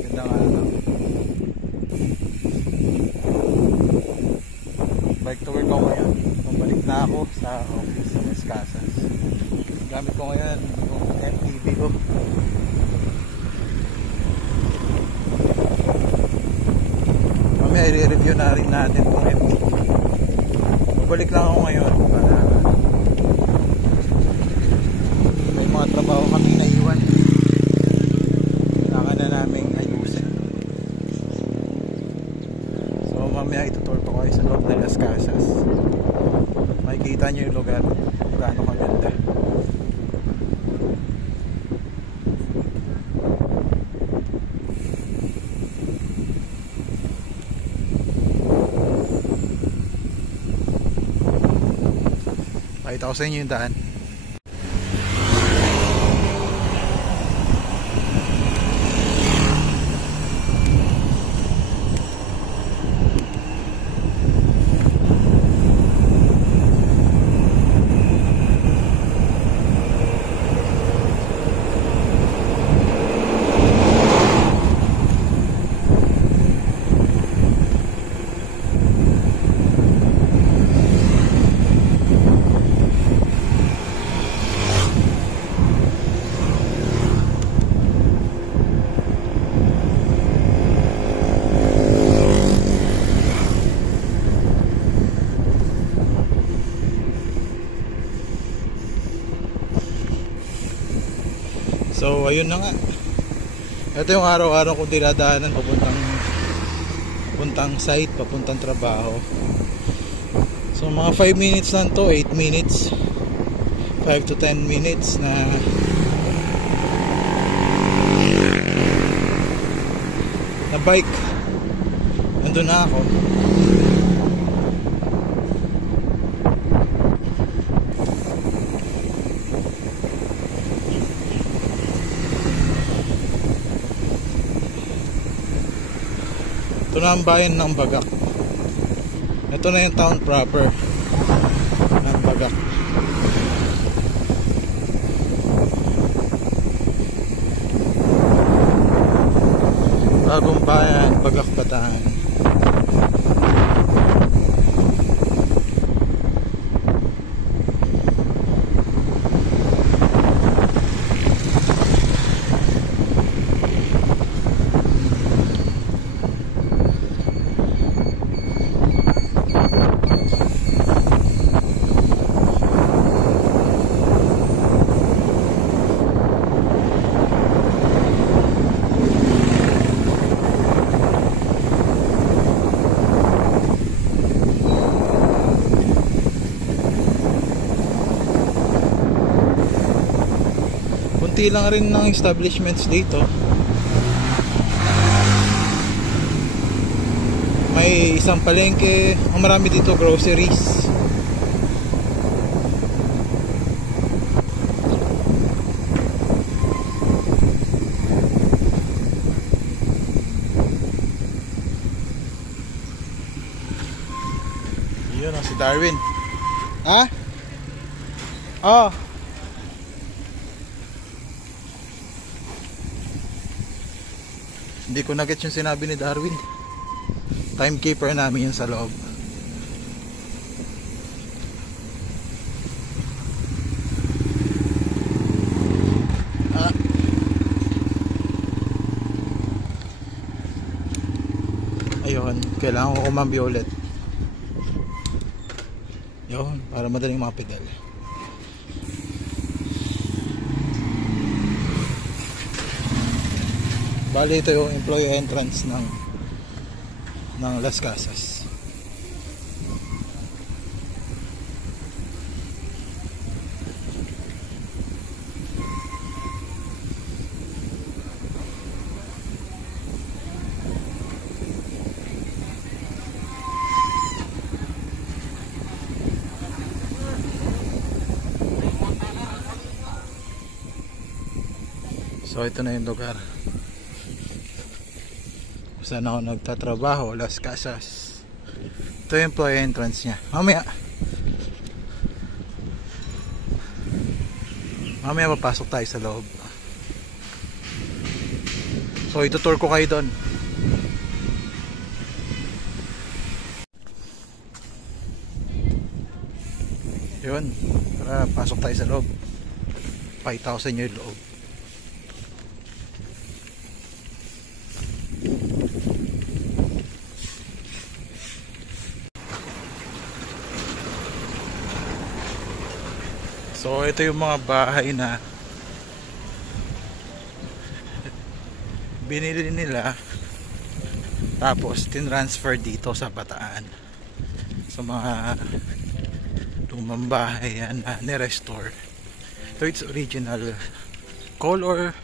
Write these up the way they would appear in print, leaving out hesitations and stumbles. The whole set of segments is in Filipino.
Ganda nga lang. Bike to work ako ngayon. Pabalik na ako sa office sa Las Casas. Gamit ko ngayon yung MTV ko. Mamaya i-review na rin natin itong MTV. Pabalik lang ako ngayon para may mga trabaho kami na iwan. Kailangan na namin ayusin. So mamaya itutur ko kayo sa loob ng Las Casas. Makikita nyo yung lugar gaano maganda. Pakita ko sa inyo yung daan. So ayun na nga. Ito yung araw-araw ko dinadaanan papuntang site, papuntang trabaho. So mga 5 minutes lang to, 8 minutes, 5 to 10 minutes na bike. Nandun na ako. Ito na ang bayan ng Bagak. Ito na yung town proper ng Bagak. Bagong bayan, Bagak, Bataan. Kunti lang rin ng establishments dito. May isang palengke, marami dito groceries. Yun ang si Darwin. Ha? Oh. Hindi ko na-get yung sinabi ni Darwin. Timekeeper namin yun sa loob. Ayun, kailangan ko kumambi ulit. Yun, para madaling mapedal. Bali ito yung employee entrance ng Las Casas. So ito na yung lugar saan ako nagtatrabaho, Las Casas. Ito yung employee entrance nya. Mamaya papasok tayo sa loob. So itutour ko kayo doon. Yun, tara, pasok tayo sa loob. 5,000 yung loob. So ito yung mga bahay na binili nila tapos tinransfer dito sa Bataan. So mga lumang bahay yan na nirestore. So it's original color,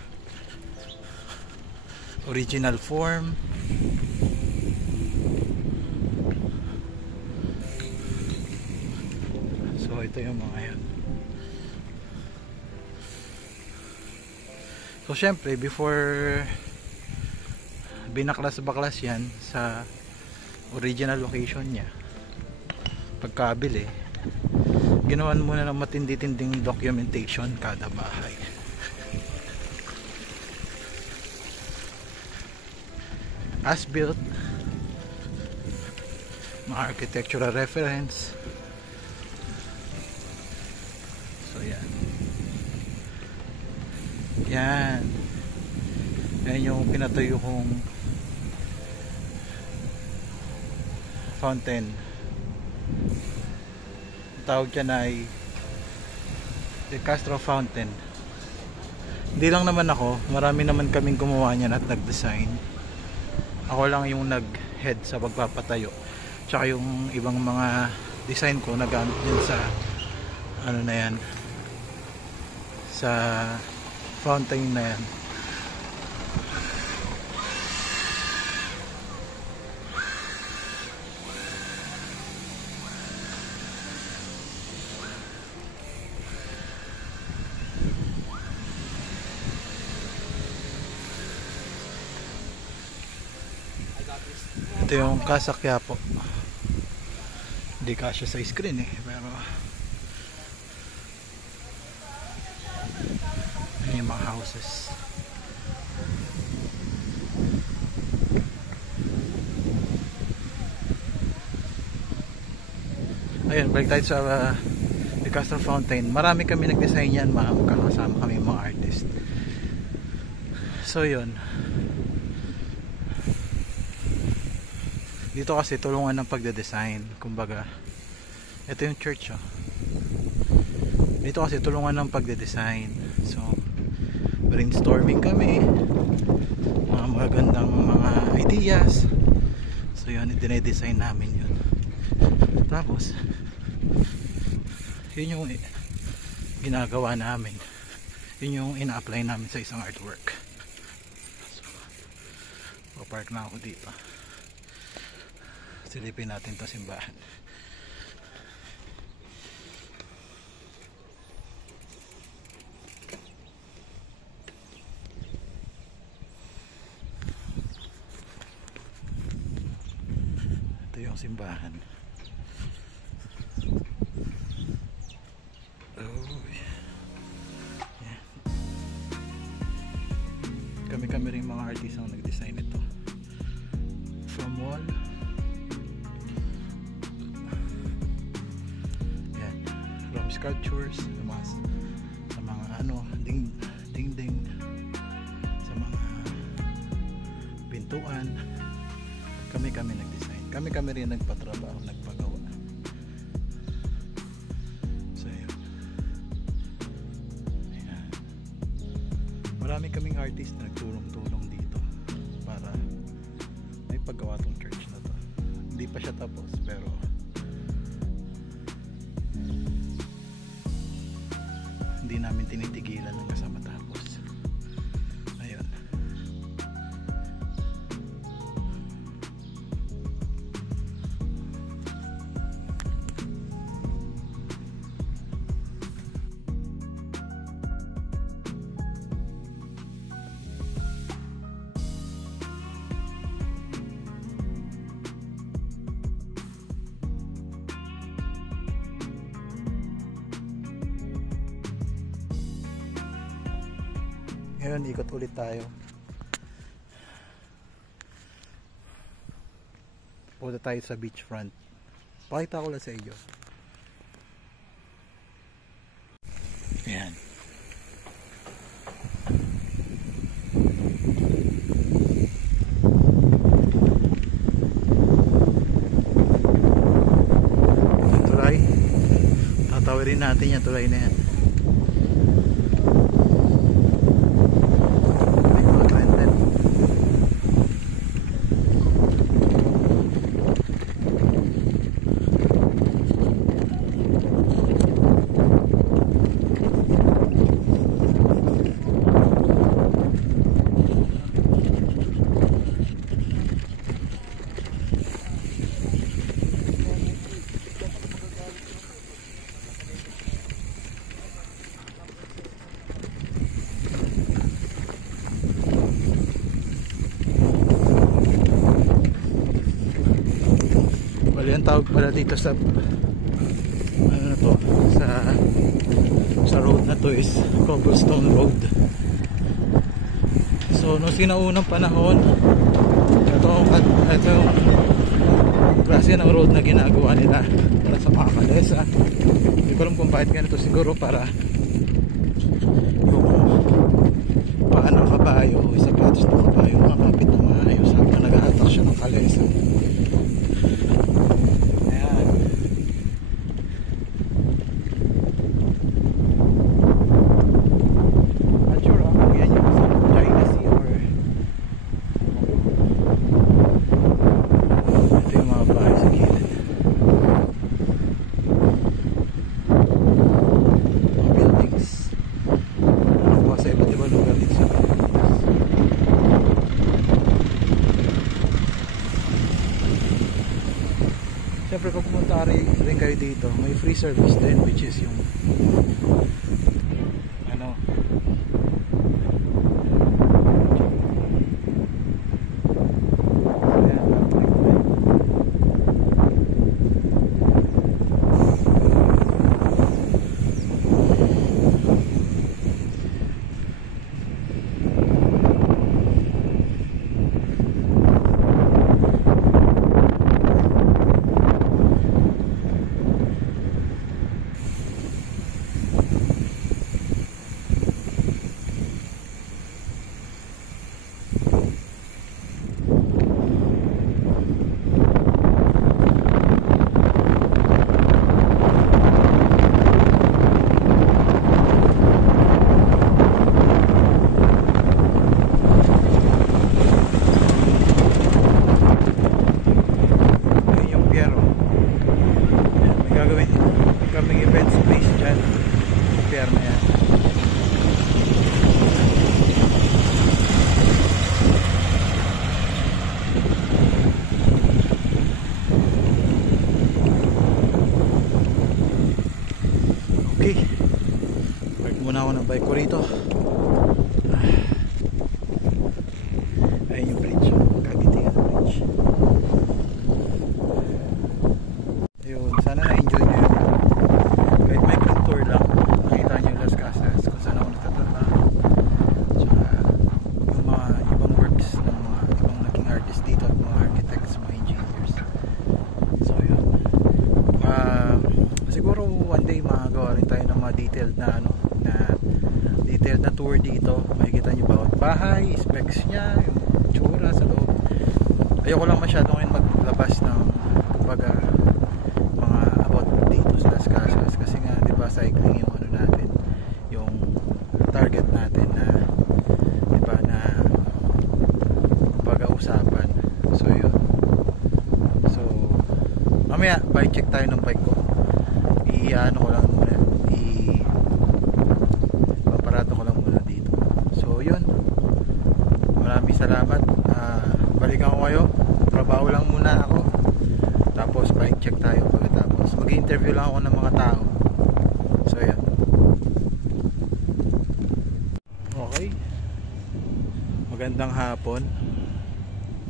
original form. So ito yung mga yan. So syempre before binaklas-baklas yan sa original location niya, pagkabili, ginawan muna ng matindi-tinding documentation kada bahay. As built, mga architectural reference. So yan. Yan. Yan yung pinatayo kong fountain. Tawag dyan ay De Castro Fountain. Hindi lang naman ako, marami naman kaming gumawa niyan at nag-design. Ako lang yung nag-head sa pagpapatayo. Tsaka yung ibang mga design ko nagamit din sa ano na yan, sa fountain na yan. Ito yung Casa Quiapo. Hindi kasya sa screen eh, pero yung mga houses. Ayun, balik tayo sa De Castro Fountain. Marami kami nag-design yan, kasama kami mga artist. So yun, dito kasi tulungan ng pagde-design. Kumbaga, ito yung church, oh. Dito kasi tulungan ng pagde-design. So brainstorming kami, mga magandang mga ideas. So yun, i-design namin yun. Tapos yun yung ginagawa namin, yun yung ina-apply namin sa isang artwork. So park na ako dito. Silipin natin to simbahan. Ito yung simbahan. Yeah. Kami rin mga artist ang nag-design ito. From wall, yan, from sculptures, sa mga ano, dingding, sa mga pintuan, kami nag-design. Kami rin nagpatrabaho, nagpagawa. So yun. Ayan. Marami kaming artist na nagtulong-tulong dito para may paggawa tong church na to. Hindi pa siya tapos, pero hindi namin tinitigilan hanggang sa matapos. Ayun. Ngayon, ikot ulit tayo. Punta tayo sa beachfront. Pakita ko lang sa inyo. Ayan. Yung tulay. Tatawirin natin yung tulay na yan. Ang tawag pala dito sa ano na to, sa road na to is cobblestone road. So nung sinaunang panahon, ito yung klase ng road na ginagawa nila para sa mga kalesa. Hindi ko alam kung bakit ganito, siguro para yung paa ng kabayo, sapatos ng kabayo makapit na maayos habang nag-ahatak siya ng kalesa. Siyempre pag pumunta rin kayo dito, may free service din, which is yung ano, okay, park muna ako ng bike ko rito. Ayun yung bridge, Kagitingan Bridge. Ayun, sana na-enjoy nyo yun. Kahit may tour lang, nakita nyo yung Las Casas kung saan ako nagtatrabaho, tsaka yung mga ibang works ng mga ibang naging artist dito at mga architects, mga engineers. So yun, siguro one day makagawa rin tayo ng mga detailed na detailed na tour dito. Makikita nyo bawat bahay, specs nya, yung tsura sa loob. Ayoko lang masyadong ngayon maglabas ng kumbaga mga about dito sa Las Casas kasi nga diba cycling yung ano natin, yung target natin na diba na kumbaga usapan. So yun, so mamaya bike check tayo ng bike ko. Ano ko lang muna, paparado ko lang muna dito. So yun, maraming salamat. Balikan ko kayo, trabaho lang muna ako, tapos bike check tayo pagkatapos. Mag-interview lang ako ng mga tao. So yun, okay, magandang hapon.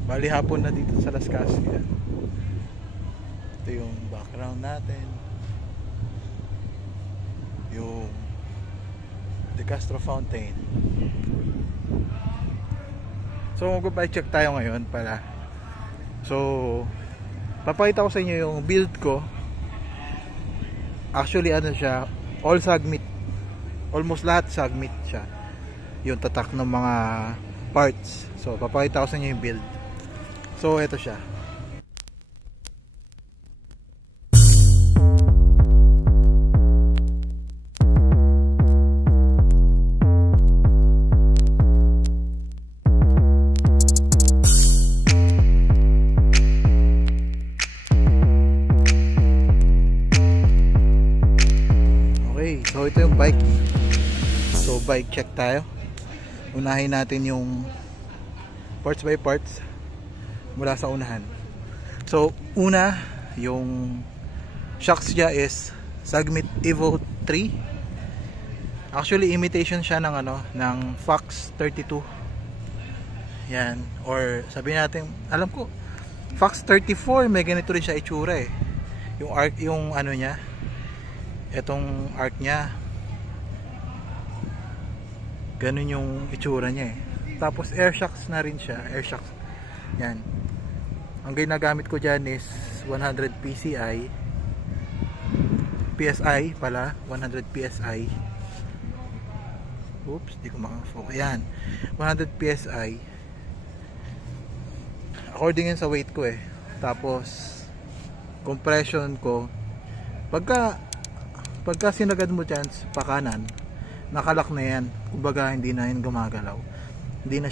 Bali hapon na dito sa Las Casas. Ito yung background natin, yung De Castro Fountain. So mag-bike check tayo ngayon pala. So papakita ko sa inyo yung build ko. Actually ano siya, all sagmit, almost lahat sagmit siya yung tatak ng mga parts. So papakita ko sa inyo yung build. So ito siya. So ito yung bike. So bike check tayo. Unahin natin yung parts by parts mula sa unahan. So una, yung shocks niya is Sagmit Evo 3. Actually imitation siya ng ano, ng Fox 32. Yan, or sabihin natin, alam ko Fox 34 may ganito rin siya itsura eh. Yung arc, yung ano niya, etong arc niya, ganun yung itsura niya eh. Tapos air shocks na rin siya, air shocks. Yan, ang ginagamit ko dyan is 100 PSI pala, 100 PSI. Oops, di ko makafocus. Yan, 100 PSI according yun sa weight ko eh. Tapos compression ko, pagka sinagad mo dyan pa kanan, nakalak na yan. Kumbaga hindi na yan gumagalaw. Hindi na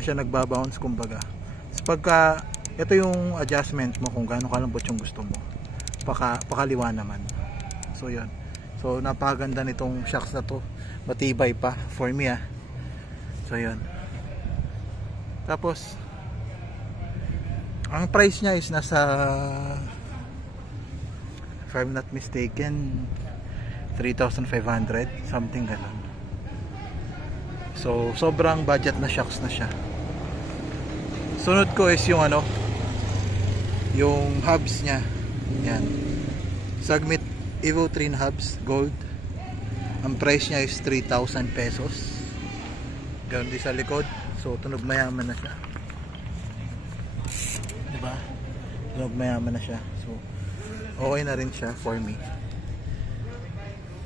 siya nagbabounce kumbaga. Pagka ito yung adjustment mo kung gaano kalambot yung gusto mo. Pakaliwa naman. So yun. So napakaganda nitong shocks na to. Matibay pa for me ah. So yun. Tapos ang price niya is nasa, if I'm not mistaken, 3,500 something ganun. So sobrang budget na shocks na siya. Sunod ko is yung ano, yung hubs niya. Yan, Sagmit Evo 3 na hubs, gold. Ang price niya is 3,000 pesos. Ganun din sa likod. So tunog mayaman na siya, diba? Tunog mayaman na siya. So okay na rin siya for me.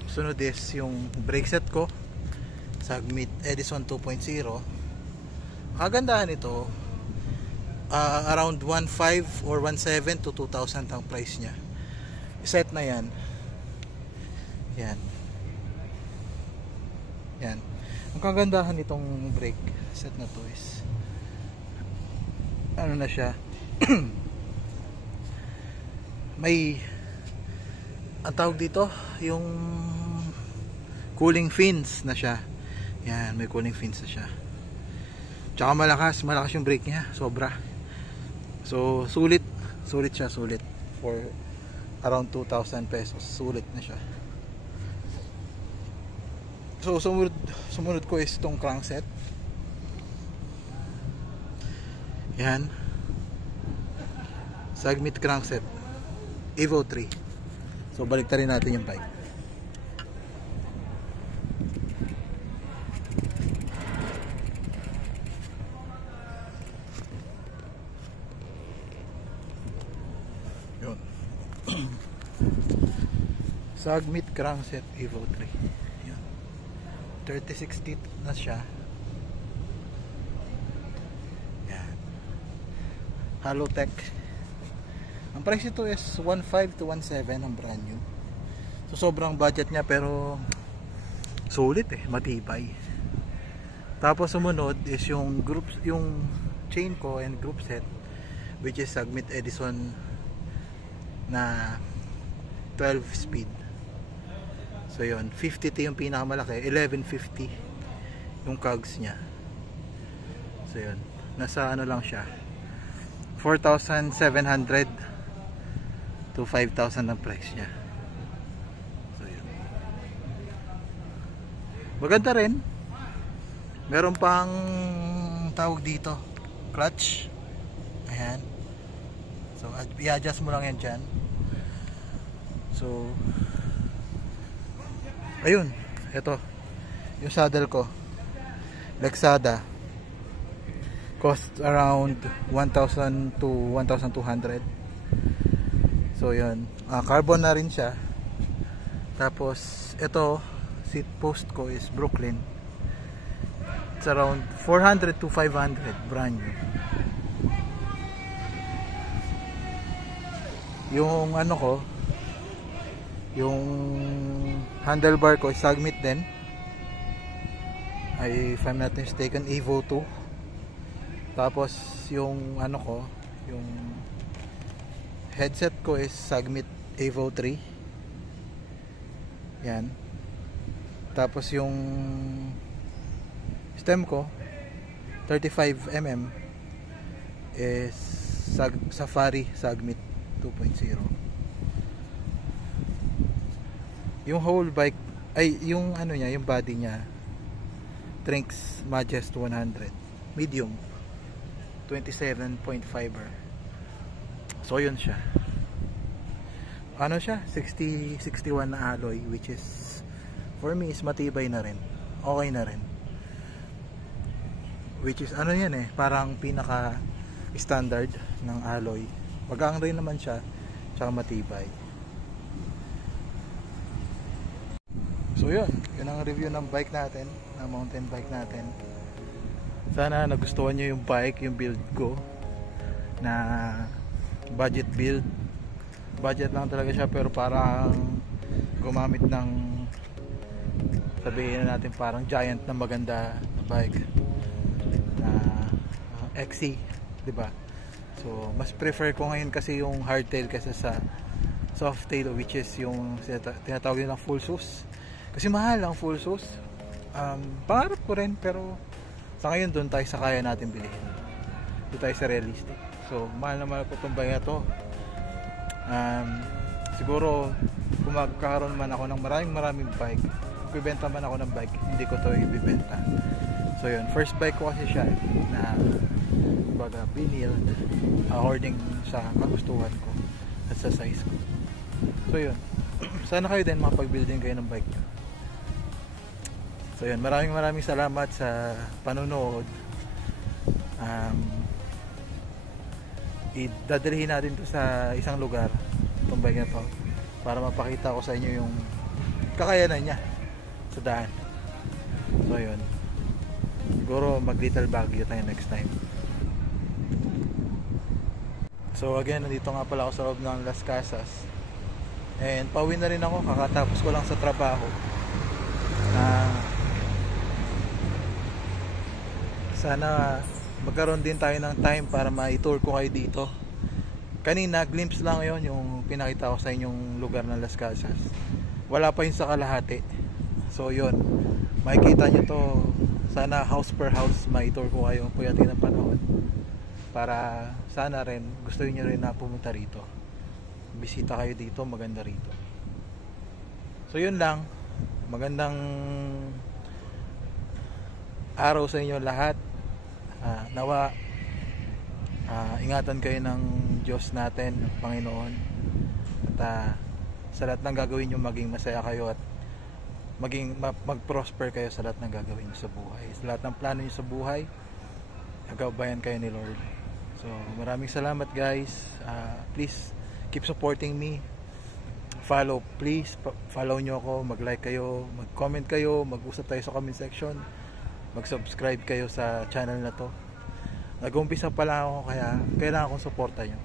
Sunod is yung brake set ko, Sagmit Edison 2.0. Kagandahan ito, around 1.5 or 1.7 to 2,000 ang price niya. Set na yan. Yan. Yan. Ang kagandahan nitong brake set na to is ano na siya, may ang tawag dito, yung cooling fins na siya. Yan, may cooling fins na siya. Tsaka malakas yung brake niya, sobra. So sulit siya, sulit for around 2,000 pesos. Sulit na siya. So sumunod ko is itong crankset. Yan, Sagmit crankset Evo 3. So balik rin natin yung bike. Yun. Sagmit crankset Evo 3. Yan, 36 teeth na siya. Yan, Halotech. Ang price ito is 1.5 to 1.7 ang brand new. So sobrang budget niya pero sulit eh, matibay. Tapos sumunod is yung groups, yung chain ko and group set, which is Sagmit Edison na 12 speed. So yun, 50T yung pinakamalaki, 1150 yung cogs niya. So yun, nasa ano lang siya, 4,700 to 5,000 ang price niya. So yun, maganda rin. Meron pang tawag dito, clutch. Ayan. So i-adjust mo lang yan dyan. So ayun, ito yung saddle ko, Lexada Cost around 1,000 to 1,200. So yun, carbon na rin siya. Tapos ito, seat post ko is Brooklyn. It's around 400 to 500, brand new. Yung ano ko, yung handlebar ko is Sagmit din. If I'm not mistaken, Evo 2. Tapos yung ano ko, yung headset ko is Sagmit Evo 3. Yan. Tapos yung stem ko 35mm is Safari Sagmit 2.0. Yung whole bike ay yung ano niya, yung body niya Trinx Majest 100 medium 27.5 fiber. So yun siya. Ano siya? 61 na alloy, which is for me is matibay na rin. Okay na rin. Which is ano yan parang pinaka standard ng alloy. Magaan rin naman siya, tsaka matibay. So yun ang review ng bike natin, ng mountain bike natin. Sana nagustuhan nyo yung bike, yung build ko na budget build. Budget lang talaga siya, pero parang gumamit ng, sabihin na natin, parang giant na maganda na bike na XC, diba? So mas prefer ko ngayon kasi yung hardtail kaysa sa softtail, which is yung tinatawag nilang full sus. Kasi mahal ang full sus. Pangarap ko rin, pero sa ngayon doon tayo sa kaya natin bilhin. Doon tayo sa realistic. So mahal na mahal ko itong bike na to. Siguro kung magkakaroon man ako ng maraming bike, kung ibenta man ako ng bike, hindi ko to ibibenta. So yun, first bike ko kasi siya na baga biniled according sa kagustuhan ko at sa size ko. So yun, sana kayo din makapag-building kayo ng bike nyo. So yun, maraming salamat sa panonood. Idadalhin natin to sa isang lugar, itong bike na to, para mapakita ko sa inyo yung kakayanan niya sa daan. So yun, siguro mag Little Baguio tayo next time. So again, nandito nga pala ako sa loob ng Las Casas, and pauwi na rin ako, kakatapos ko lang sa trabaho. Sana magkaroon din tayo ng time para ma-tour ko kayo dito. Kanina glimpse lang yon, yung pinakita ko sa inyong lugar ng Las Casas. Wala pa yun sa kalahati. So yun, makikita nyo to. Sana house per house ma-tour ko kayo puyatin ng panahon, para sana rin gusto niyo rin na pumunta rito, bisita kayo dito, maganda rito. So yun lang, magandang araw sa inyo lahat. Nawa ingatan kayo ng Diyos natin, ng Panginoon, at sa lahat ng gagawin nyo maging masaya kayo, at mag-prosper kayo sa lahat ng gagawin nyo sa buhay, sa lahat ng plano nyo sa buhay. Nagabayan kayo ni Lord. So maraming salamat guys. Please keep supporting me. Please follow nyo ako, mag-like kayo, mag-comment kayo, mag-usap tayo sa comment section, mag-subscribe kayo sa channel na to. Nag-umpisa pa lang ako, kaya kailangan kong suporta nyo.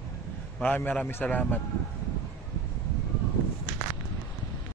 Maraming salamat.